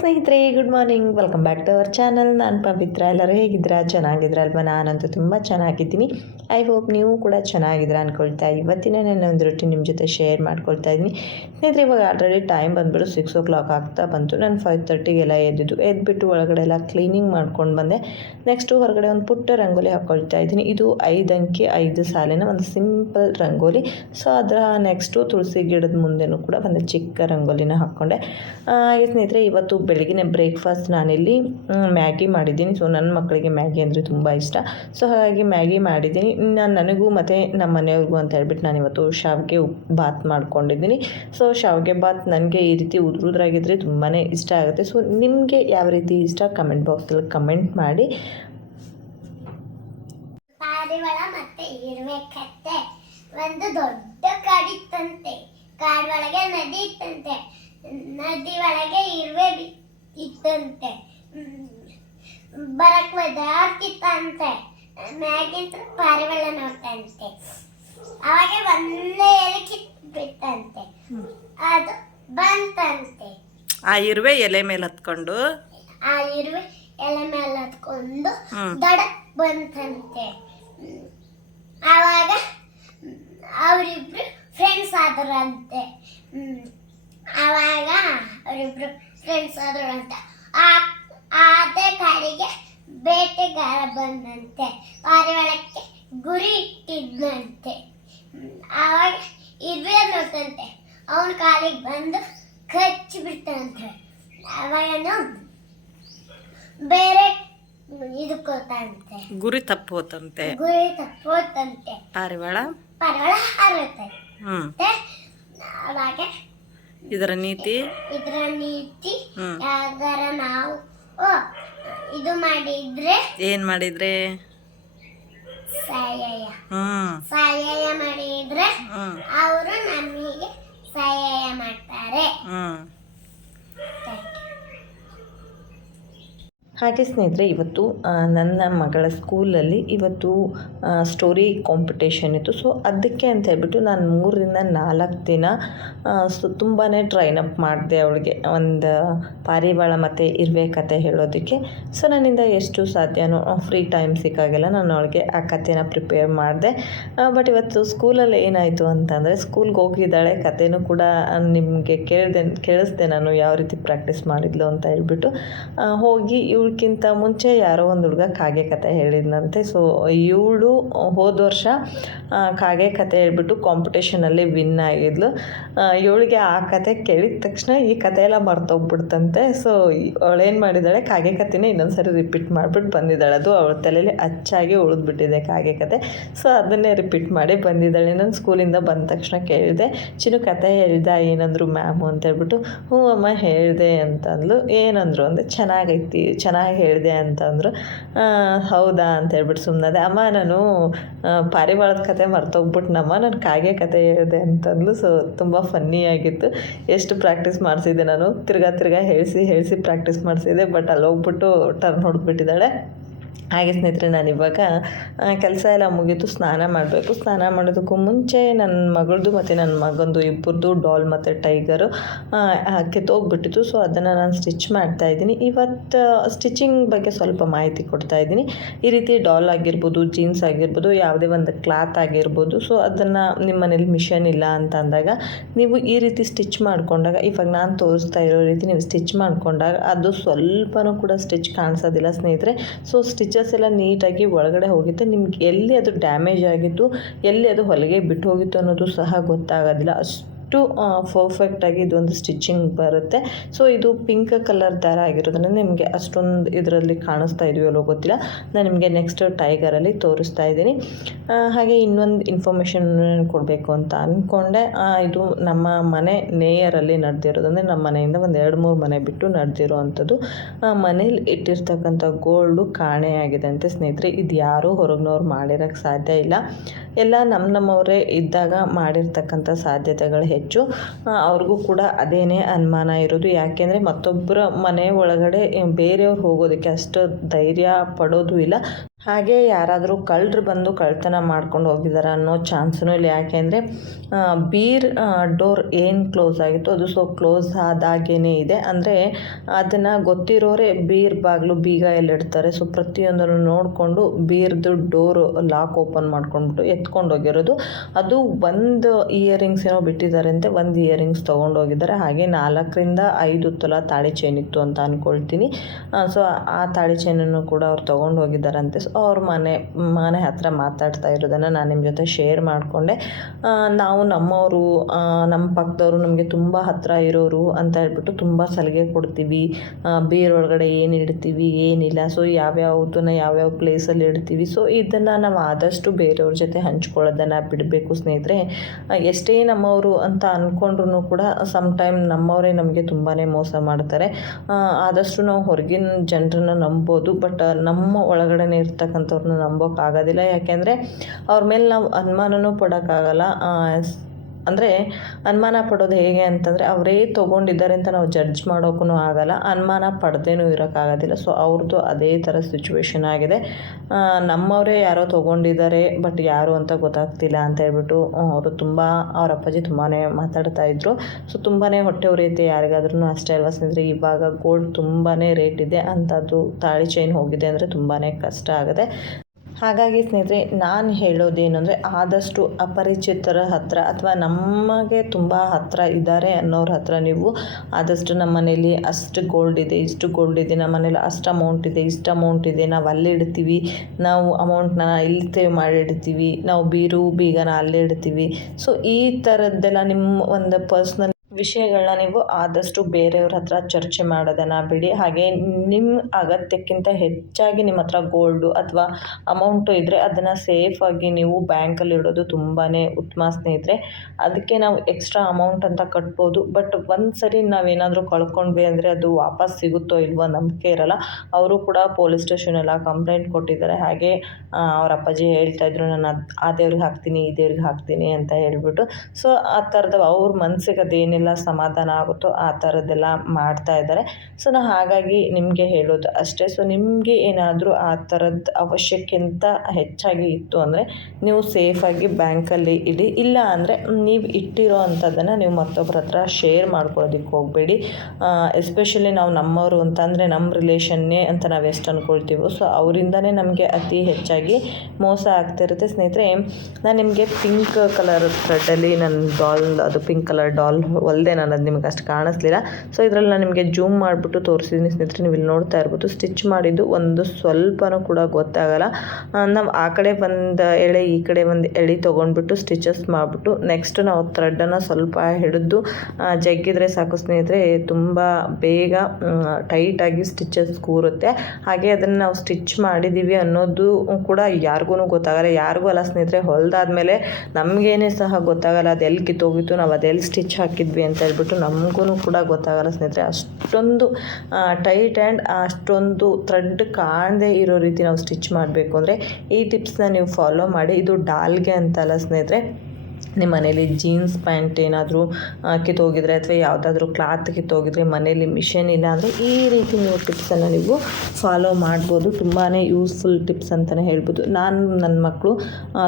ಸ್ನೇಹಿತರೆ good morning welcome back to our channel ನಾನು ಪವಿತ್ರ. ಎಲ್ಲರೂ ಹೇಗಿದ್ದೀರಾ? ಚೆನ್ನಾಗಿದ್ದೀರಾ ಅಲ್ವಾ ನಾನಂತೂ ತುಂಬ ಚೆನ್ನಾಗಿದ್ದೀನಿ. ಐ ಹೋಪ್ ನೀವು ಕೂಡ ಚೆನ್ನಾಗಿದ್ದೀರಾ ಅಂದ್ಕೊಳ್ತಾ ಇವತ್ತಿನ ನಾನು ಒಂದು ರೊಟೀನ್ ನಿಮ್ಮ ಜೊತೆ ಶೇರ್ ಮಾಡ್ಕೊಳ್ತಾ ಇದ್ದೀನಿ. ಸ್ನೇಹಿತರೆ, ಇವಾಗ ಆಲ್ರೆಡಿ ಟೈಮ್ ಬಂದ್ಬಿಟ್ಟು ಸಿಕ್ಸ್ ಓ ಕ್ಲಾಕ್ ಆಗ್ತಾ ಬಂತು. ನಾನು ಫೈವ್ ತರ್ಟಿಗೆಲ್ಲ ಎದ್ದಿದ್ದು. ಎದ್ಬಿಟ್ಟು ಒಳಗಡೆ ಎಲ್ಲ ಕ್ಲೀನಿಂಗ್ ಮಾಡ್ಕೊಂಡು ಬಂದೆ. ನೆಕ್ಸ್ಟು ಹೊರಗಡೆ ಒಂದು ಪುಟ್ಟ ರಂಗೋಲಿ ಹಾಕ್ಕೊಳ್ತಾ ಇದ್ದೀನಿ. ಇದು ಐದು ಅಂಕಿ ಐದು ಸಾಲಿನ ಒಂದು ಸಿಂಪಲ್ ರಂಗೋಲಿ. ಸೊ ಅದರ ನೆಕ್ಸ್ಟು ತುಳಸಿ ಗಿಡದ ಮುಂದೆನೂ ಕೂಡ ಒಂದು ಚಿಕ್ಕ ರಂಗೋಲಿನ ಹಾಕ್ಕೊಂಡೆ. ಹಾಗೆ ಸ್ನೇಹಿತರೆ, ಇವತ್ತು ಬೆಳಗಿನ ಬ್ರೇಕ್ಫಾಸ್ಟ್ ನಾನಿಲ್ಲಿ ಮ್ಯಾಗಿ ಮಾಡಿದ್ದೀನಿ. ಸೊ ನನ್ನ ಮಕ್ಕಳಿಗೆ ಮ್ಯಾಗಿ ಅಂದರೆ ತುಂಬ ಇಷ್ಟ. ಸೊ ಹಾಗಾಗಿ ಮ್ಯಾಗಿ ಮಾಡಿದ್ದೀನಿ. ನಾನು ನನಗೂ ಮತ್ತು ನಮ್ಮ ಮನೆಯವ್ರಿಗೂ ಅಂತ ಹೇಳ್ಬಿಟ್ಟು ನಾನು ಇವತ್ತು ಶಾವಿಗೆ ಬಾತ್ ಮಾಡ್ಕೊಂಡಿದ್ದೀನಿ. ಸೊ ಶಾವಿಗೆ ಬಾತ್ ನನಗೆ ಈ ರೀತಿ ಉದ್ರುದ್ರಾಗಿದ್ದರೆ ತುಂಬಾ ಇಷ್ಟ ಆಗುತ್ತೆ. ಸೊ ನಿಮಗೆ ಯಾವ ರೀತಿ ಇಷ್ಟ ಕಮೆಂಟ್ ಬಾಕ್ಸಲ್ಲಿ ಕಮೆಂಟ್ ಮಾಡಿ. ಒಂದು ದೊಡ್ಡ ಕಾಡಿತ್ತಂತೆ. ಕಾಡೊಳಗೆ ನದಿ ಇತ್ತಂತೆ. ನದಿ ಒಳಗೆ ಇರುವೆ ಇತ್ತಂತೆ. ಬರಕ್ ಒದಾಡ್ತಿತ್ತಂತೆ ಮ್ಯಾಗಿಂತ ಪಾರಿವಾಳ ನೋಡ್ತಂತೆ. ಅವಾಗ ಒಂದೇ ಎಲೆ ಕಿತ್ಬಿಟ್ಟಂತೆ ಅದು ಬಂತಂತೆ. ಆ ಇರುವೆ ಎಲೆ ಮೇಲೆ ಹತ್ಕೊಂಡು? ಆ ಇರುವೆ ಎಲೆ ಮೇಲೆ ಹತ್ಕೊಂಡು ದಡ ಬಂತಂತೆ. ಅವಾಗ ಆವಾಗ ಅವರಿಬ್ರು ಫ್ರೆಂಡ್ಸ್ ಆದ್ರಂತೆ. ಅವಾಗ ಆವಾಗ ಅವರಿಬ್ರು ಫ್ರೆಂಡ್ಸ್ ಆದರು ಅಂತ. ಆ ಅದೇ ಕಾಡಿಗೆ ಬೇಟೆಗಾರ ಬಂದಂತೆ. ಪಾರಿವಾಳಕ್ಕೆ ಗುರಿ ಇಟ್ಟಿದ್ನಂತೆ. ಆವಾಗ ಇರುವೆ ನೋಡ್ತಂತೆ. ಅವನ ಕಾಲಿಗೆ ಬಂದು ಕಚ್ಚಿ ಬಿಡ್ತಂತೆ. ಅವಾಗನು ಬೇರೆ ಇದಕ್ಕೋತಂತೆ ಗುರಿ ತಪ್ಪೋತಂತೆ ಗುರಿ ತಪ್ಪೋತಂತೆ ಪಾರಿವಾಳ? ಪರವಳ ಹಾರುತ್ತೆ. ಅವಾಗ ಇದರ ನೀತಿ? ಇದರ ನೀತಿ. ಯಾವ್ದಾರ ನಾವು ಓ ಇದು ಮಾಡಿದ್ರೆ ಏನ್ ಮಾಡಿದ್ರೆ? ಸಹಾಯ. ಹ್ಮ್. ಸಹಾಯ ಮಾಡಿದ್ರೆ ಅವರು ನಮಗೆ ಸಹಾಯ ಮಾಡ್ತಾರೆ ಹ್ಞೂ ಹಾಗೆ ಸ್ನೇಹಿತರೆ, ಇವತ್ತು ನನ್ನ ಮಗಳ ಸ್ಕೂಲಲ್ಲಿ ಇವತ್ತು ಸ್ಟೋರಿ ಕಾಂಪಿಟೇಷನ್ ಇತ್ತು. ಸೊ ಅದಕ್ಕೆ ಅಂತ ಹೇಳ್ಬಿಟ್ಟು ನಾನು ಮೂರರಿಂದ ನಾಲ್ಕು ದಿನ ಸು ತುಂಬಾ ಟ್ರೈನ್ ಅಪ್ ಮಾಡಿದೆ ಅವಳಿಗೆ. ಒಂದು ಪಾರಿವಾಳ ಮತ್ತು ಇರುವೆ ಕತೆ ಹೇಳೋದಕ್ಕೆ. ಸೊ ನನ್ನಿಂದ ಎಷ್ಟು ಸಾಧ್ಯನೋ ಫ್ರೀ ಟೈಮ್ ಸಿಕ್ಕಾಗೆಲ್ಲ ನಾನು ಅವಳಿಗೆ ಆ ಕಥೆನ ಪ್ರಿಪೇರ್ ಮಾಡಿದೆ. ಬಟ್ ಇವತ್ತು ಸ್ಕೂಲಲ್ಲಿ ಏನಾಯಿತು ಅಂತಂದರೆ, ಸ್ಕೂಲ್ಗೆ ಹೋಗಿದ್ದಾಳೆ ಕಥೆನೂ ಕೂಡ ನಿಮಗೆ ಕೇಳಿದೆ, ಕೇಳಿಸ್ದೆ ನಾನು ಯಾವ ರೀತಿ ಪ್ರಾಕ್ಟೀಸ್ ಮಾಡಿದ್ಲು ಅಂತ ಹೇಳ್ಬಿಟ್ಟು ಹೋಗಿ ಹೋಗಿ ಇವಳಕ್ಕಿಂತ ಮುಂಚೆ ಯಾರೋ ಒಂದು ಹುಡುಗ ಕಾಗೆ ಕತೆ ಹೇಳಿದ್ನಂತೆ. ಸೊ ಇವಳು ಹೋದ ವರ್ಷ ಕಾಗೆ ಕತೆ ಹೇಳ್ಬಿಟ್ಟು ಕಾಂಪಿಟೇಷನಲ್ಲಿ ವಿನ್ ಆಗಿದ್ಲು. ಇವಳಿಗೆ ಆ ಕತೆ ಕೇಳಿದ ತಕ್ಷಣ ಈ ಕತೆ ಎಲ್ಲ ಮರ್ತೋಗ್ಬಿಡ್ತಂತೆ. ಸೊ ಅವಳೇನು ಮಾಡಿದ್ದಾಳೆ ಕಾಗೆ ಕತೆನೇ ಇನ್ನೊಂದು ಸರಿ ರಿಪೀಟ್ ಮಾಡಿಬಿಟ್ಟು ಬಂದಿದ್ದಾಳೆ ಅದು ಅವಳ ತಲೆಯಲ್ಲಿ ಅಚ್ಚಾಗಿ ಉಳಿದ್ಬಿಟ್ಟಿದೆ ಕಾಗೆ ಕತೆ. ಸೊ ಅದನ್ನೇ ರಿಪೀಟ್ ಮಾಡಿ ಬಂದಿದ್ದಾಳೆ ನಾನು ಸ್ಕೂಲಿಂದ ಬಂದ ತಕ್ಷಣ ಕೇಳಿದೆ, ಚಿನ್ನು ಕತೆ ಹೇಳಿದ ಏನಂದ್ರು ಮ್ಯಾಮು? ಅಂತ ಹೇಳ್ಬಿಟ್ಟು, ಹ್ಞೂ ಅಮ್ಮ, ಹೇಳಿದೆ ಅಂತಂದ್ಲು. ಏನಂದ್ರು ಅಂದರೆ, ಚೆನ್ನಾಗೈತಿ, ಚೆನ್ನಾಗಿ ಹೇಳಿದೆ ಅಂತಂದರು. ಹೌದಾ ಅಂತ ಹೇಳ್ಬಿಟ್ಟು ಸುಮ್ಮನದೆ ಅಮ್ಮ, ನಾನು ಪಾರಿವಾಳದ ಕತೆ ಮರ್ತೋಗ್ಬಿಟ್ನಮ್ಮ, ನಾನು ಕಾಗೆ ಕತೆ ಹೇಳಿದೆ ಅಂತಂದ್ಲು. ಸೊ ತುಂಬ ಫನ್ನಿ ಆಗಿತ್ತು. ಎಷ್ಟು ಪ್ರಾಕ್ಟೀಸ್ ಮಾಡಿಸಿದ್ದೆ ನಾನು, ತಿರ್ಗಾ ತಿರ್ಗಾ ಹೇಳಿಸಿ ಹೇಳಿಸಿ ಪ್ರಾಕ್ಟೀಸ್ ಮಾಡಿಸಿದ್ದೆ ಬಟ್ ಅಲ್ಲಿ ಹೋಗ್ಬಿಟ್ಟು ಟರ್ನ್ ಹೊಡೆದ್ಬಿಟ್ಟಿದ್ದಾಳೆ. ಹಾಗೆ ಸ್ನೇಹಿತರೆ, ನಾನು ಇವಾಗ ಕೆಲಸ ಎಲ್ಲ ಮುಗೀತು, ಸ್ನಾನ ಮಾಡಬೇಕು. ಸ್ನಾನ ಮಾಡೋದಕ್ಕೂ ಮುಂಚೆ ನನ್ನ ಮಗಳದು ಮತ್ತು ನನ್ನ ಮಗಂದು ಇಬ್ಬರದು ಡಾಲ್ ಮತ್ತು ಟೈಗರು ಕಿತ್ತೋಗ್ಬಿಟ್ಟಿತ್ತು ಸೊ ಅದನ್ನು ನಾನು ಸ್ಟಿಚ್ ಮಾಡ್ತಾ ಇದ್ದೀನಿ. ಇವತ್ತು ಸ್ಟಿಚಿಂಗ್ ಬಗ್ಗೆ ಸ್ವಲ್ಪ ಮಾಹಿತಿ ಕೊಡ್ತಾ ಇದ್ದೀನಿ. ಈ ರೀತಿ ಡಾಲ್ ಆಗಿರ್ಬೋದು, ಜೀನ್ಸ್ ಆಗಿರ್ಬೋದು, ಯಾವುದೇ ಒಂದು ಕ್ಲಾತ್ ಆಗಿರ್ಬೋದು. ಸೊ ಅದನ್ನು ನಿಮ್ಮ ಮನೇಲಿ ಮಿಷನ್ ಇಲ್ಲ ಅಂತ ಅಂದಾಗ, ನೀವು ಈ ರೀತಿ ಸ್ಟಿಚ್ ಮಾಡಿಕೊಂಡಾಗ, ಇವಾಗ ನಾನು ತೋರಿಸ್ತಾ ಇರೋ ರೀತಿ ನೀವು ಸ್ಟಿಚ್ ಮಾಡಿಕೊಂಡಾಗ, ಅದು ಸ್ವಲ್ಪನೂ ಕೂಡ ಸ್ಟಿಚ್ ಕಾಣಿಸೋದಿಲ್ಲ ಸ್ನೇಹಿತರೆ. ಸೊ ಸ್ಟಿಚಸ್ ಎಲ್ಲ ನೀಟಾಗಿ ಒಳಗಡೆ ಹೋಗುತ್ತೆ. ನಿಮ್ಗೆ ಎಲ್ಲಿ ಅದು ಡ್ಯಾಮೇಜ್ ಆಗಿತ್ತು ಎಲ್ಲಿ ಅದು ಹೊಲಿಗೆ ಬಿಟ್ಟು ಹೋಗಿತ್ತು ಅನ್ನೋದು ಸಹ ಗೊತ್ತಾಗೋದಿಲ್ಲ. ಅಷ್ಟು ಪರ್ಫೆಕ್ಟಾಗಿ ಇದೊಂದು ಸ್ಟಿಚಿಂಗ್ ಬರುತ್ತೆ. ಸೊ ಇದು ಪಿಂಕ್ ಕಲರ್ ದಾರ ಆಗಿರೋದ್ರಿಂದ ನಿಮಗೆ ಅಷ್ಟೊಂದು ಇದರಲ್ಲಿ ಕಾಣಿಸ್ತಾ ಇದೆಯಲ್ಲೋ ಗೊತ್ತಿಲ್ಲ. ನಾನು ನಿಮಗೆ ನೆಕ್ಸ್ಟ್ ಟೈಗರಲ್ಲಿ ತೋರಿಸ್ತಾ ಇದ್ದೀನಿ. ಹಾಗೆ ಇನ್ನೊಂದು ಇನ್ಫಾರ್ಮೇಷನ್ ಕೊಡಬೇಕು ಅಂತ ಅಂದ್ಕೊಂಡೆ ಇದು ನಮ್ಮ ಮನೆ ನೇಯರಲ್ಲಿ ನಡೆದಿರೋದಂದರೆ ನಮ್ಮ ಮನೆಯಿಂದ ಒಂದು ಎರಡು ಮೂರು ಮನೆ ಬಿಟ್ಟು ನಡೆದಿರೋ ಅಂಥದ್ದು ಮನೇಲಿ ಇಟ್ಟಿರ್ತಕ್ಕಂಥ ಗೋಲ್ಡು ಕಾಣೆಯಾಗಿದೆ ಅಂತ ಸ್ನೇಹಿತರೆ. ಇದು ಯಾರೂ ಹೊರಗಿನವ್ರು ಮಾಡಿರೋಕ್ಕೆ ಸಾಧ್ಯ ಇಲ್ಲ. ಎಲ್ಲ ನಮ್ಮ ನಮ್ಮವರೇ ಇದ್ದಾಗ ಮಾಡಿರ್ತಕ್ಕಂಥ ಸಾಧ್ಯತೆಗಳು ಹೆಚ್ಚು ಅವ್ರಿಗೂ ಕೂಡ ಅದೇನೇ ಅನುಮಾನ ಇರೋದು. ಯಾಕೆಂದರೆ ಮತ್ತೊಬ್ಬರ ಮನೆ ಒಳಗಡೆ ಬೇರೆಯವ್ರು ಹೋಗೋದಕ್ಕೆ ಅಷ್ಟು ಧೈರ್ಯ ಪಡೋದು ಇಲ್ಲ. ಹಾಗೆ ಯಾರಾದರೂ ಕಳ್ಳರು ಬಂದು ಕಳ್ತನ ಮಾಡ್ಕೊಂಡು ಹೋಗಿದ್ದಾರೆ ಅನ್ನೋ ಚಾನ್ಸೂ ಇಲ್ಲ. ಯಾಕೆಂದರೆ ಬೀರ್ ಡೋರ್ ಏನು ಕ್ಲೋಸ್ ಆಗಿತ್ತು ಅದು ಸೊ ಕ್ಲೋಸ್ ಆದಾಗೇ ಇದೆ. ಅಂದರೆ ಅದನ್ನು ಗೊತ್ತಿರೋರೆ ಬೀರ್ ಬಾಗಿಲು ಬೀಗ ಎಲ್ಲಿಡ್ತಾರೆ. ಸೊ ಪ್ರತಿಯೊಂದನ್ನು ನೋಡಿಕೊಂಡು ಬೀರ್ದು ಡೋರು ಲಾಕ್ ಓಪನ್ ಮಾಡ್ಕೊಂಡ್ಬಿಟ್ಟು ಎತ್ಕೊಂಡು ಹೋಗಿರೋದು. ಅದು ಒಂದು ಇಯರಿಂಗ್ಸ್ ಏನೋ ಬಿಟ್ಟಿದ್ದಾರೆ ಅಂತೆ ಒಂದು ಇಯರಿಂಗ್ಸ್ ತೊಗೊಂಡೋಗಿದ್ದಾರೆ ಹಾಗೆ ನಾಲ್ಕರಿಂದ ಐದು ತೊಲ ತಾಳಿ ಚೈನ್ ಇತ್ತು ಅಂತ ಅಂದ್ಕೊಳ್ತೀನಿ ಸೊ ಆ ತಾಳಿ ಚೈನನ್ನು ಕೂಡ ಅವ್ರು ತೊಗೊಂಡು ಹೋಗಿದ್ದಾರಂತೆ ಅವ್ರ ಮನೆ ಮನೆ ಹತ್ರ ಮಾತಾಡ್ತಾ ಇರೋದನ್ನು ನಾನು ನಿಮ್ಮ ಜೊತೆ ಶೇರ್ ಮಾಡಿಕೊಂಡೆ. ನಾವು ನಮ್ಮವರು ನಮ್ಮ ಪಕ್ಕದವರು ನಮಗೆ ತುಂಬ ಹತ್ತಿರ ಇರೋರು ಅಂತ ಹೇಳ್ಬಿಟ್ಟು ತುಂಬ ಸಲಿಗೆ ಕೊಡ್ತೀವಿ. ಬೇರೊಳಗಡೆ ಏನು ಇಡ್ತೀವಿ, ಏನಿಲ್ಲ. ಸೊ ಯಾವ್ಯಾವ್ದನ್ನ ಯಾವ್ಯಾವ ಪ್ಲೇಸಲ್ಲಿ ಇಡ್ತೀವಿ. ಸೊ ಇದನ್ನು ನಾವು ಆದಷ್ಟು ಬೇರೆಯವ್ರ ಜೊತೆ ಹಂಚ್ಕೊಳ್ಳೋದನ್ನು ಬಿಡಬೇಕು ಸ್ನೇಹಿತರೆ. ಎಷ್ಟೇ ನಮ್ಮವರು ಅಂತ ಅಂದ್ಕೊಂಡ್ರು ಕೂಡ ಸಮ್ ಟೈಮ್ ನಮ್ಮವರೇ ನಮಗೆ ತುಂಬಾ ಮೋಸ ಮಾಡ್ತಾರೆ. ಆದಷ್ಟು ನಾವು ಹೊರಗಿನ ಜನರನ್ನ ನಂಬೋದು. ಬಟ್ ನಮ್ಮ ಒಳಗಡೆ ಒಳಗಡೆನೇ ಇರ್ತಕ್ಕಂಥವ್ರನ್ನ ನಂಬೋಕ್ಕಾಗೋದಿಲ್ಲ. ಯಾಕೆಂದರೆ ಅವ್ರ ಮೇಲೆ ನಾವು ಅನುಮಾನನೂ ಪಡೋಕ್ಕಾಗಲ್ಲ. ಅಂದರೆ ಅನುಮಾನ ಪಡೋದು ಹೇಗೆ ಅಂತಂದರೆ ಅವರೇ ತೊಗೊಂಡಿದ್ದಾರೆ ಅಂತ ನಾವು ಜಡ್ಜ್ ಮಾಡೋಕ್ಕೂ ಆಗಲ್ಲ, ಅನುಮಾನ ಪಡ್ದೇನು ಇರೋಕ್ಕಾಗೋದಿಲ್ಲ ಸೊ ಅವ್ರದ್ದು ಅದೇ ಥರ ಸಿಚುವೇಶನ್ ಆಗಿದೆ. ನಮ್ಮವರೇ ಯಾರೋ ತೊಗೊಂಡಿದ್ದಾರೆ ಬಟ್ ಯಾರು ಅಂತ ಗೊತ್ತಾಗ್ತಿಲ್ಲ ಅಂತ ಹೇಳ್ಬಿಟ್ಟು ಅವರು ತುಂಬ, ಅವ್ರ ಅಪ್ಪಾಜಿ ತುಂಬಾ ಮಾತಾಡ್ತಾ ಇದ್ರು. ಸೊ ತುಂಬಾ ಹೊಟ್ಟೆ ಉರಿಯುತ್ತೆ ಯಾರಿಗಾದ್ರೂ ಅಷ್ಟೇ ಅಲ್ವಾ ಸ್ನೇಹಿತರೆ? ಇವಾಗ ಗೋಲ್ಡ್ ತುಂಬಾ ರೇಟ್ ಇದೆ, ಅಂಥದ್ದು ತಾಳಿ ಚೈನ್ ಹೋಗಿದೆ ಅಂದರೆ ತುಂಬಾ ಕಷ್ಟ ಆಗುತ್ತೆ. ಹಾಗಾಗಿ ಸ್ನೇಹಿತರೆ, ನಾನು ಹೇಳೋದೇನು ಅಂದರೆ ಆದಷ್ಟು ಅಪರಿಚಿತರ ಹತ್ರ ಅಥವಾ ನಮಗೆ ತುಂಬ ಹತ್ತಿರ ಇದ್ದಾರೆ ಅನ್ನೋರ ಹತ್ರ ನೀವು ಆದಷ್ಟು ನಮ್ಮ ಮನೇಲಿ ಅಷ್ಟು ಗೋಲ್ಡ್ ಇದೆ, ಇಷ್ಟು ಗೋಲ್ಡ್ ಇದೆ, ನಮ್ಮ ಮನೇಲಿ ಅಷ್ಟು ಅಮೌಂಟ್ ಇದೆ, ಇಷ್ಟು ಅಮೌಂಟ್ ಇದೆ, ನಾವು ಅಲ್ಲೇ ಇಡ್ತೀವಿ, ನಾವು ಅಮೌಂಟ್ನ ಇಲ್ಲಿ ಸೇವ್ ಮಾಡಿ ಇಡ್ತೀವಿ ನಾವು ಬೀರು ಬೀಗನ ಅಲ್ಲೇ ಇಡ್ತೀವಿ. ಸೊ ಈ ಥರದ್ದೆಲ್ಲ ನಿಮ್ಮ ಒಂದು ಪರ್ಸ್ನಲ್ ವಿಷಯಗಳನ್ನ ನೀವು ಆದಷ್ಟು ಬೇರೆಯವ್ರ ಹತ್ರ ಚರ್ಚೆ ಮಾಡೋದನ್ನು ಬಿಡಿ. ಹಾಗೆ ನಿಮ್ಮ ಅಗತ್ಯಕ್ಕಿಂತ ಹೆಚ್ಚಾಗಿ ನಿಮ್ಮ ಹತ್ರ ಗೋಲ್ಡು ಅಥವಾ ಅಮೌಂಟು ಇದ್ದರೆ ಅದನ್ನು ಸೇಫಾಗಿ ನೀವು ಬ್ಯಾಂಕಲ್ಲಿ ಇಡೋದು ತುಂಬಾ ಉತ್ತಮ ಸ್ನೇಹಿತರೆ. ಅದಕ್ಕೆ ನಾವು ಎಕ್ಸ್ಟ್ರಾ ಅಮೌಂಟ್ ಅಂತ ಕಟ್ಬೋದು. ಬಟ್ ಒಂದು ಸರಿ ನಾವೇನಾದರೂ ಕಳ್ಕೊಂಡ್ವಿ ಅಂದರೆ ಅದು ವಾಪಸ್ ಸಿಗುತ್ತೋ ಇಲ್ವೋ ನಂಬಿಕೆ ಇರಲ್ಲ. ಅವರು ಕೂಡ ಪೊಲೀಸ್ ಸ್ಟೇಷನೆಲ್ಲ ಕಂಪ್ಲೇಂಟ್ ಕೊಟ್ಟಿದ್ದಾರೆ. ಹಾಗೆ ಅವರ ಅಪ್ಪಾಜಿ ಹೇಳ್ತಾ ಇದ್ರು, ನಾನು ಅದು, ಆ ದೇವ್ರಿಗೆ ಹಾಕ್ತೀನಿ, ಈ ದೇವ್ರಿಗೆ ಹಾಕ್ತೀನಿ ಅಂತ ಹೇಳ್ಬಿಟ್ಟು. ಸೊ ಆ ಥರದ ಅವ್ರ ಮನಸ್ಸಿಗೆ ಅದೇನೆಲ್ಲ ಸಮಾಧಾನ ಆಗುತ್ತೋ ಆ ಥರದ್ದೆಲ್ಲ ಮಾಡ್ತಾ ಇದ್ದಾರೆ. ಸೊ, ನಾ ಹಾಗಾಗಿ ನಿಮಗೆ ಹೇಳೋದು ಅಷ್ಟೇ. ಸೊ, ನಿಮಗೆ ಏನಾದರೂ ಆ ಥರದ ಅವಶ್ಯಕ್ಕಿಂತ ಹೆಚ್ಚಾಗಿ ಇತ್ತು ಅಂದರೆ ನೀವು ಸೇಫಾಗಿ ಬ್ಯಾಂಕಲ್ಲಿ ಇಡಿ. ಇಲ್ಲ ಅಂದರೆ ನೀವು ಇಟ್ಟಿರೋ ಅಂಥದ್ದನ್ನು ನೀವು ಮತ್ತೊಬ್ಬರ ಹತ್ರ ಶೇರ್ ಮಾಡ್ಕೊಳ್ಳೋದಕ್ಕೆ ಹೋಗಬೇಡಿ. ಎಸ್ಪೆಷಲಿ ನಾವು ನಮ್ಮವರು ಅಂತಂದರೆ ನಮ್ಮ ರಿಲೇಷನ್ನೇ ಅಂತ ನಾವು ಎಷ್ಟು ಅಂದ್ಕೊಳ್ತೀವೋ ಸೊ, ಅವರಿಂದನೇ ನಮಗೆ ಅತಿ ಹೆಚ್ಚಾಗಿ ಮೋಸ ಆಗ್ತಿರುತ್ತೆ ಸ್ನೇಹಿತರೆ, ನಾನು ನಿಮಗೆ ಪಿಂಕ್ ಕಲರ್ ಥ್ರೆಡ್ಡಲ್ಲಿ ನನ್ನ ಡಾಲ್ ಅದು ಪಿಂಕ್ ಕಲರ್ ಡಾಲ್ ಹೊಲ್ದೆ ನಾನು ಅದು ನಿಮಗೆ ಅಷ್ಟು ಕಾಣಿಸ್ಲಿಲ್ಲ. ಸೊ ಇದರಲ್ಲಿ ನಾನು ನಿಮಗೆ ಜೂಮ್ ಮಾಡಿಬಿಟ್ಟು ತೋರಿಸಿದ್ದೀನಿ ಸ್ನೇಹಿತರೆ, ನೀವು ಇಲ್ಲಿ ನೋಡ್ತಾ ಇರ್ಬೋದು. ಸ್ಟಿಚ್ ಮಾಡಿದ್ದು ಒಂದು ಸ್ವಲ್ಪನೂ ಕೂಡ ಗೊತ್ತಾಗಲ್ಲ. ನಾವು ಆ ಕಡೆ ಒಂದು ಎಳೆ, ಈ ಕಡೆ ಒಂದು ಎಳೆ ತೊಗೊಂಡ್ಬಿಟ್ಟು ಸ್ಟಿಚಸ್ ಮಾಡಿಬಿಟ್ಟು ನೆಕ್ಸ್ಟ್ ನಾವು ಥ್ರೆಡ್ಡನ್ನು ಸ್ವಲ್ಪ ಹಿಡಿದು ಜಗ್ಗಿದ್ರೆ ಸಾಕು ಸ್ನೇಹಿತರೆ. ತುಂಬ ಬೇಗ ಟೈಟಾಗಿ ಸ್ಟಿಚಸ್ ಕೂರುತ್ತೆ. ಹಾಗೆ ಅದನ್ನು ನಾವು ಸ್ಟಿಚ್ ಮಾಡಿದ್ದೀವಿ ಅನ್ನೋದು ಕೂಡ ಯಾರಿಗೂ ಗೊತ್ತಾಗಲ್ಲ. ಯಾರಿಗೂ ಅಲ್ಲ ಸ್ನೇಹಿತರೆ, ಹೊಲ್ದಾದ್ಮೇಲೆ ನಮಗೇನೇ ಸಹ ಗೊತ್ತಾಗಲ್ಲ. ಅದೆಲ್ಲಿ ಕಿತ್ತೋಗಿತ್ತು, ನಾವು ಅದೆಲ್ಲಿ ಸ್ಟಿಚ್ ಹಾಕಿದ್ವಿ ಅಂತ ಹೇಳ್ಬಿಟ್ಟು ನಮಗೂ ಕೂಡ ಗೊತ್ತಾಗಲ್ಲ ಸ್ನೇಹಿತರೆ. ಅಷ್ಟೊಂದು ಟೈಟ್ ಆ್ಯಂಡ್ ಅಷ್ಟೊಂದು ಥ್ರೆಡ್ ಕಾಣದೇ ಇರೋ ರೀತಿ ನಾವು ಸ್ಟಿಚ್ ಮಾಡಬೇಕು ಅಂದರೆ ಈ ಟಿಪ್ಸ್ನ ನೀವು ಫಾಲೋ ಮಾಡಿ. ಇದು ಡಾಲ್ಗೆ ಅಂತಲ್ಲ ಸ್ನೇಹಿತರೆ. ನಿಮ್ಮ ಮನೇಲಿ ಜೀನ್ಸ್, ಪ್ಯಾಂಟ್ ಏನಾದರೂ ಕಿತ್ತೋಗಿದ್ರೆ ಅಥವಾ ಯಾವುದಾದ್ರೂ ಕ್ಲಾತ್ ಕಿತ್ತೋಗಿದ್ರೆ ಮನೇಲಿ ಮಿಷನ್ ಇಲ್ಲ ಅಂದರೆ ಈ ರೀತಿ ನೀವು ಟಿಪ್ಸನ್ನು ನೀವು ಫಾಲೋ ಮಾಡ್ಬೋದು. ತುಂಬಾ ಯೂಸ್ಫುಲ್ ಟಿಪ್ಸ್ ಅಂತಲೇ ಹೇಳ್ಬೋದು. ನಾನು ನನ್ನ ಮಕ್ಕಳು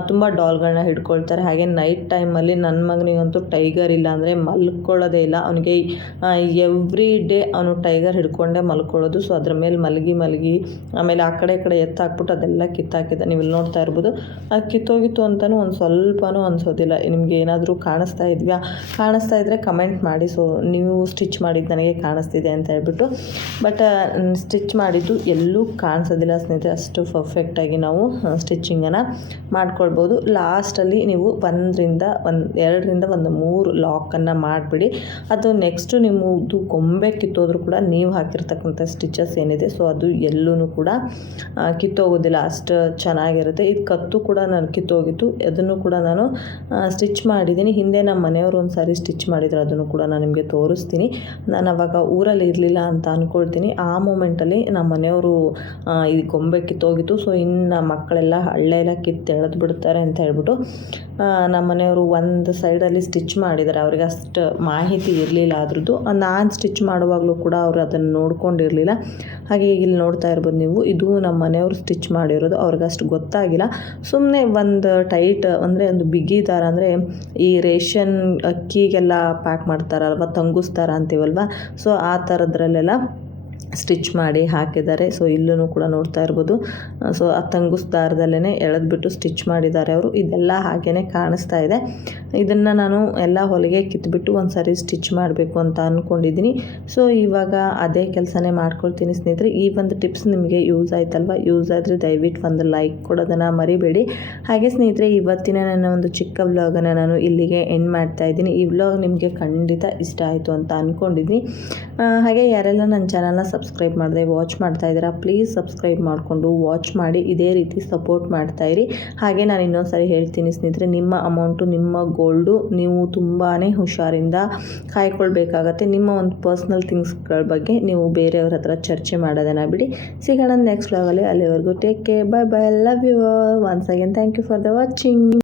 ತುಂಬ ಡಾಲ್ಗಳನ್ನ ಹಿಡ್ಕೊಳ್ತಾರೆ. ಹಾಗೆ ನೈಟ್ ಟೈಮಲ್ಲಿ ನನ್ನ ಮಗನಿಗಂತೂ ಟೈಗರ್ ಇಲ್ಲ ಅಂದರೆ ಮಲ್ಕೊಳ್ಳೋದೇ ಇಲ್ಲ. ಅವನಿಗೆ ಎವ್ರಿ ಡೇ ಅವನು ಟೈಗರ್ ಹಿಡ್ಕೊಂಡೇ ಮಲ್ಕೊಳ್ಳೋದು. ಸೊ, ಅದ್ರ ಮೇಲೆ ಮಲಗಿ ಮಲಗಿ, ಆಮೇಲೆ ಆ ಕಡೆ, ಈ ಕಡೆ ಎತ್ತಾಕ್ಬಿಟ್ಟು ಅದೆಲ್ಲ ಕಿತ್ತಾಕಿದ್ದ ನೀವು ಇಲ್ಲಿ ನೋಡ್ತಾ ಇರ್ಬೋದು ಅದು ಕಿತ್ತೋಗಿತ್ತು ಅಂತಲೂ ಒಂದು ಸ್ವಲ್ಪನೂ ಅನಿಸೋದಿಲ್ಲ. ನಿಮಗೆ ಏನಾದರೂ ಕಾಣಿಸ್ತಾ ಇದೆಯಾ? ಕಾಣಿಸ್ತಾ ಇದ್ದರೆ ಕಮೆಂಟ್ ಮಾಡಿ. ಸೊ ನೀವು ಸ್ಟಿಚ್ ಮಾಡಿದ್ದು ನನಗೆ ಕಾಣಿಸ್ತಿದೆ ಅಂತ ಹೇಳ್ಬಿಟ್ಟು. ಬಟ್ ಸ್ಟಿಚ್ ಮಾಡಿದ್ದು ಎಲ್ಲೂ ಕಾಣಿಸೋದಿಲ್ಲ ಸ್ನೇಹಿತರೆ. ಅಷ್ಟು ಪರ್ಫೆಕ್ಟಾಗಿ ನಾವು ಸ್ಟಿಚ್ಚಿಂಗನ್ನು ಮಾಡ್ಕೊಳ್ಬೋದು. ಲಾಸ್ಟಲ್ಲಿ ನೀವು ಒಂದರಿಂದ ಒಂದು, ಎರಡರಿಂದ ಒಂದು ಮೂರು ಲಾಕನ್ನು ಮಾಡಿಬಿಡಿ. ಅದು ನೆಕ್ಸ್ಟು ನಿಮ್ಮದು ಗೊಂಬೆ ಕಿತ್ತೋದ್ರೂ ಕೂಡ ನೀವು ಹಾಕಿರ್ತಕ್ಕಂಥ ಸ್ಟಿಚಸ್ ಏನಿದೆ ಸೊ ಅದು ಎಲ್ಲೂ ಕೂಡ ಕಿತ್ತೋಗೋದಿಲ್ಲ. ಅಷ್ಟು ಚೆನ್ನಾಗಿರುತ್ತೆ. ಇದು ಕತ್ತು ಕೂಡ ನಾನು ಕಿತ್ತೋಗಿತ್ತು. ಅದನ್ನು ಕೂಡ ನಾನು ಸ್ಟಿಚ್ ಮಾಡಿದ್ದೀನಿ. ಹಿಂದೆ ನಮ್ಮ ಮನೆಯವರು ಒಂದು ಸಾರಿ ಸ್ಟಿಚ್ ಮಾಡಿದ್ರು, ಅದನ್ನು ಕೂಡ ನಾನು ನಿಮಗೆ ತೋರಿಸ್ತೀನಿ. ನಾನು ಅವಾಗ ಊರಲ್ಲಿ ಇರಲಿಲ್ಲ ಅಂತ ಅಂದ್ಕೊಳ್ತೀನಿ ಆ ಮೂಮೆಂಟಲ್ಲಿ ನಮ್ಮ ಮನೆಯವರು ಇದು ಗೊಂಬೆ ಕಿತ್ತೋಗಿತ್ತು. ಸೊ ಇನ್ನು ಮಕ್ಕಳೆಲ್ಲ ಹಳ್ಳೆ ಎಲ್ಲ ಕಿತ್ತು ಎಳೆದು ಬಿಡ್ತಾರೆ ಅಂತ ಹೇಳ್ಬಿಟ್ಟು ನಮ್ಮ ಮನೆಯವರು ಒಂದು ಸೈಡಲ್ಲಿ ಸ್ಟಿಚ್ ಮಾಡಿದ್ದಾರೆ. ಅವ್ರಿಗೆ ಅಷ್ಟು ಮಾಹಿತಿ ಇರಲಿಲ್ಲ ಅದ್ರದ್ದು ನಾನು ಸ್ಟಿಚ್ ಮಾಡುವಾಗಲೂ ಕೂಡ ಅವರು ಅದನ್ನು ನೋಡ್ಕೊಂಡಿರಲಿಲ್ಲ. ಹಾಗೆ ಇಲ್ಲಿ ನೋಡ್ತಾ ಇರ್ಬೋದು ನೀವು, ಇದು ನಮ್ಮ ಮನೆಯವರು ಸ್ಟಿಚ್ ಮಾಡಿರೋದು. ಅವ್ರಿಗೆ ಅಷ್ಟು ಗೊತ್ತಾಗಿಲ್ಲ. ಸುಮ್ಮನೆ ಒಂದು ಟೈಟ್ ಅಂದರೆ ಒಂದು ಬಿಗಿ ದಾರ ಅಂದರೆ ಈ ರೇಷನ್ ಅಕ್ಕಿಗೆಲ್ಲ ಪ್ಯಾಕ್ ಮಾಡ್ತಾರಲ್ವ ತಂಗುಸ್ತಾರ ಅಂತೀವಲ್ವ? ಸೊ ಆ ಥರದ್ರಲ್ಲೆಲ್ಲ ಸ್ಟಿಚ್ ಮಾಡಿ ಹಾಕಿದ್ದಾರೆ. ಸೊ, ಇಲ್ಲೂ ಕೂಡ ನೋಡ್ತಾ ಇರ್ಬೋದು. ಸೊ, ಆ ತಂಗುಸ್ ದಾರದಲ್ಲೇ ಎಳೆದ್ಬಿಟ್ಟು ಸ್ಟಿಚ್ ಮಾಡಿದ್ದಾರೆ ಅವರು. ಇದೆಲ್ಲ ಹಾಗೇ ಕಾಣಿಸ್ತಾ ಇದೆ. ಇದನ್ನು ನಾನು ಎಲ್ಲ ಹೊಲಿಗೆ ಕಿತ್ಬಿಟ್ಟು ಒಂದು ಸಾರಿ ಸ್ಟಿಚ್ ಮಾಡಬೇಕು ಅಂತ ಅಂದ್ಕೊಂಡಿದ್ದೀನಿ ಸೊ, ಇವಾಗ ಅದೇ ಕೆಲಸನೇ ಮಾಡ್ಕೊಳ್ತೀನಿ ಸ್ನೇಹಿತರೆ. ಈ ಒಂದು ಟಿಪ್ಸ್ ನಿಮಗೆ ಯೂಸ್ ಆಯ್ತಲ್ವ? ಯೂಸ್ ಆದರೆ ದಯವಿಟ್ಟು ಒಂದು ಲೈಕ್ ಕೊಡೋದನ್ನು ಮರಿಬೇಡಿ. ಹಾಗೆ ಸ್ನೇಹಿತರೆ, ಇವತ್ತಿನ ನನ್ನ ಒಂದು ಚಿಕ್ಕ ವ್ಲಾಗನ್ನು ನಾನು ಇಲ್ಲಿಗೆ ಎಂಡ್ ಮಾಡ್ತಾ ಇದ್ದೀನಿ. ಈ ವ್ಲಾಗ್ ನಿಮಗೆ ಖಂಡಿತ ಇಷ್ಟ ಆಯಿತು ಅಂತ ಅಂದ್ಕೊಂಡಿದ್ದೀನಿ ಹಾಗೆ ಯಾರೆಲ್ಲ ನನ್ನ ಚಾನಲ್ನ ಸಬ್ಸ್ಕ್ರೈಬ್ ಮಾಡದೆ ವಾಚ್ ಮಾಡ್ತಾ ಇದ್ದೀರಾ ಪ್ಲೀಸ್ ಸಬ್ಸ್ಕ್ರೈಬ್ ಮಾಡಿಕೊಂಡು ವಾಚ್ ಮಾಡಿ, ಇದೇ ರೀತಿ ಸಪೋರ್ಟ್ ಮಾಡ್ತಾ ಇರಿ. ಹಾಗೆ ನಾನು ಇನ್ನೊಂದು ಸಾರಿ ಹೇಳ್ತೀನಿ ಸ್ನೇಹಿತರೆ, ನಿಮ್ಮ ಅಮೌಂಟು ನಿಮ್ಮ ಗೋಲ್ಡು ನೀವು ತುಂಬಾ ಹುಷಾರಿಂದ ಕಾಯ್ಕೊಳ್ಬೇಕಾಗತ್ತೆ. ನಿಮ್ಮ ಒಂದು ಪರ್ಸ್ನಲ್ ಥಿಂಗ್ಸ್ಗಳ ಬಗ್ಗೆ ನೀವು ಬೇರೆಯವ್ರ ಹತ್ರ ಚರ್ಚೆ ಮಾಡೋದನ್ನು ಬಿಡಿ. ಸಿಗೋಣ ನೆಕ್ಸ್ಟ್ ವ್ಲಾಗಲ್ಲಿ ಅಲ್ಲಿವರೆಗೂ take care bye bye love you once again thank you for the watching